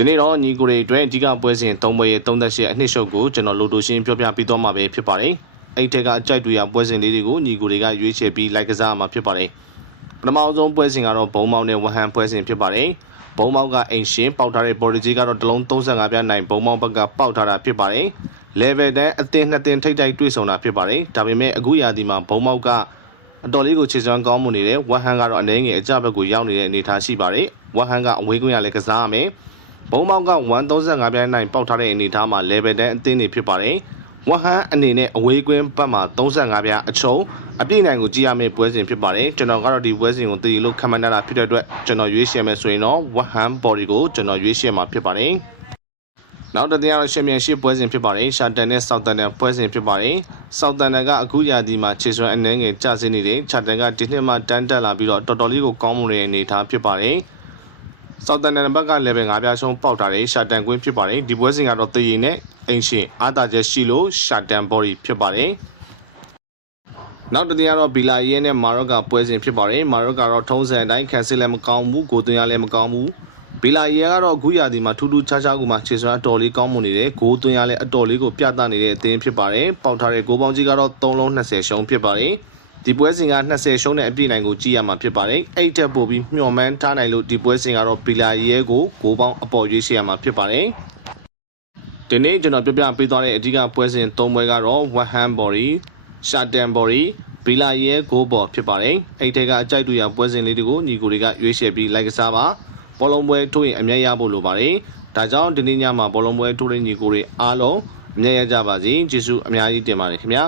ဒီနေ့တော့ညီကိုတွေအတွက်အဓိကပွဲစဉ်၃ပွဲရဲ့38အနှစ်ရှုပ်ကိုကျွန်တော်လိုတိုရှင်းပြောပြပြီးတော့မှာပဲဖြစ်ပါတယ်။အဲ့ထက်ကအကြိုက်တူရပွဲစဉ်လေးတွေကိုညီကိုတွေကရွေးချယ်ပြီးလိုက်ကစားမှာဖြစ်ပါတယ်။ပထမဆုံးပွဲစဉ်ကတော့ဘုံမောင်းနဲ့ဝဟန်ပွဲစဉ်ဖြစ်ပါတယ်။ဘုံမောင်းကအင်ရှင်ပေါက်ထားတဲ့ဘော်ဒီဂျီကတော့တလုံး35ပြားနိုင်ဘုံမောင်းဘက်ကပေါက်ထားတာဖြစ်ပါတယ်။ level 10အသင်း2သင်းထိပ်တိုက်တွေ့ဆုံတာဖြစ်ပါတယ်။ဒါပေမဲ့အခုရာသီမှာဘုံမောင်းကအတော်လေးကိုခြေစွမ်းကောင်းမှုနေတဲ့ဝဟန်ကတော့အနေငယ်အကြဘက်ကိုရောက်နေတဲ့အနေအထားရှိပါတယ်။ဝဟန်ကအဝေးကွင်းရလဲကစားရမယ်။ဘုံမောင်းက135ပြားနိုင်ပေါက်ထားတဲ့အနေအထားမှာ level 10အသင်းတွေဖြစ်ပါတယ်။ဝဟန်အနေနဲ့အဝေးကွင်းဘက်မှာ35ပြားအချုံအပြည့်နိုင်ကိုကြည့်ရမယ့်ပွဲစဉ်ဖြစ်ပါတယ်ကျွန်တော်ကတော့ဒီပွဲစဉ်ကိုတည်လို့ခံမှန်းတာဖြစ်တဲ့အတွက်ကျွန်တော်ရွေးချယ်မယ်ဆိုရင်တော့ဝဟန် body ကိုကျွန်တော်ရွေးချယ်မှာဖြစ်ပါတယ်နောက်တစ်တရားတော့ရှင်မြန်ရှိပွဲစဉ်ဖြစ်ပါတယ်ရှာတန်နဲ့ဆောက်တန်နဲ့ပွဲစဉ်ဖြစ်ပါတယ်ဆောက်တန်ကအခုရာသီမှာခြေစွမ်းအနှဲငယ်ကျဆင်းနေတဲ့ချာတန်ကဒီနှစ်မှတန်းတက်လာပြီးတော့တော်တော်လေးကိုကောင်းမွန်တဲ့အနေအထားဖြစ်ပါတယ်ဆောက်တန်တဲ့ဘက်က level 5ပြားရှုံးပေါက်ထားတဲ့ရှာတန်ကွင်းဖြစ်ပါတယ်ဒီပွဲစဉ်ကတော့တည်ရင်နဲ့အင်ရှင်အားသာချက်ရှိလို့ရှာတန် body ဖြစ်ပါတယ်နောက်တစ်တရားတော့ဘီလာရဲနဲ့မာရော့ကပွဲစဉ်ဖြစ်ပါတယ်မာရော့ကတော့ထုံးစံအတိုင်းခံစစ်လည်းမကောင်းဘူးကိုသွင်းရလည်းမကောင်းဘူးဘီလာရဲကတော့အခုရာသီမှာထူးထူးခြားခြားကိုမှခြေစွမ်းအတော်လေးကောင်းမွန်နေတယ်ဂိုးသွင်းရလည်းအတော်လေးကိုပြသနေတဲ့အသင်းဖြစ်ပါတယ်ပေါက်ထားတဲ့ဂိုးပေါင်းကြီးကတော့3လုံး20ရှုံးဖြစ်ပါတယ်ဒီပွဲစဉ်က20ရှုံးတဲ့အပြည့်နိုင်ကိုကြည့်ရမှာဖြစ်ပါတယ်အဲ့ထက်ပိုပြီးမျှော်မှန်းထားနိုင်လို့ဒီပွဲစဉ်ကတော့ဘီလာရဲကိုဂိုးပေါင်းအပေါ်ရွေးချယ်ရမှာဖြစ်ပါတယ်ဒီနေ့ကျွန်တော်ပြပြပေးသွားတဲ့အဓိကပွဲစဉ်3ပွဲကတော့ဝဟန်ဘော်ရီရှာတန်ဘော်ရီဘီလာရဲဂိုးဘော်ဖြစ်ပါတယ်အဲ့ထက်ကအကြိုက်တူရပွဲစဉ်လေးတွေကိုညီကိုတွေကရွေးချယ်ပြီးလိုက်ကစားပါဘောလုံးပွဲထိုးရင်အမြတ်ရဖို့လိုပါတယ်ဒါကြောင့်ဒီနေ့ညမှာဘောလုံးပွဲထိုးတဲ့ညီကိုတွေအားလုံးအမြတ်ရကြပါစေကျေးဇူးအများကြီးတင်ပါတယ်ခင်ဗျာ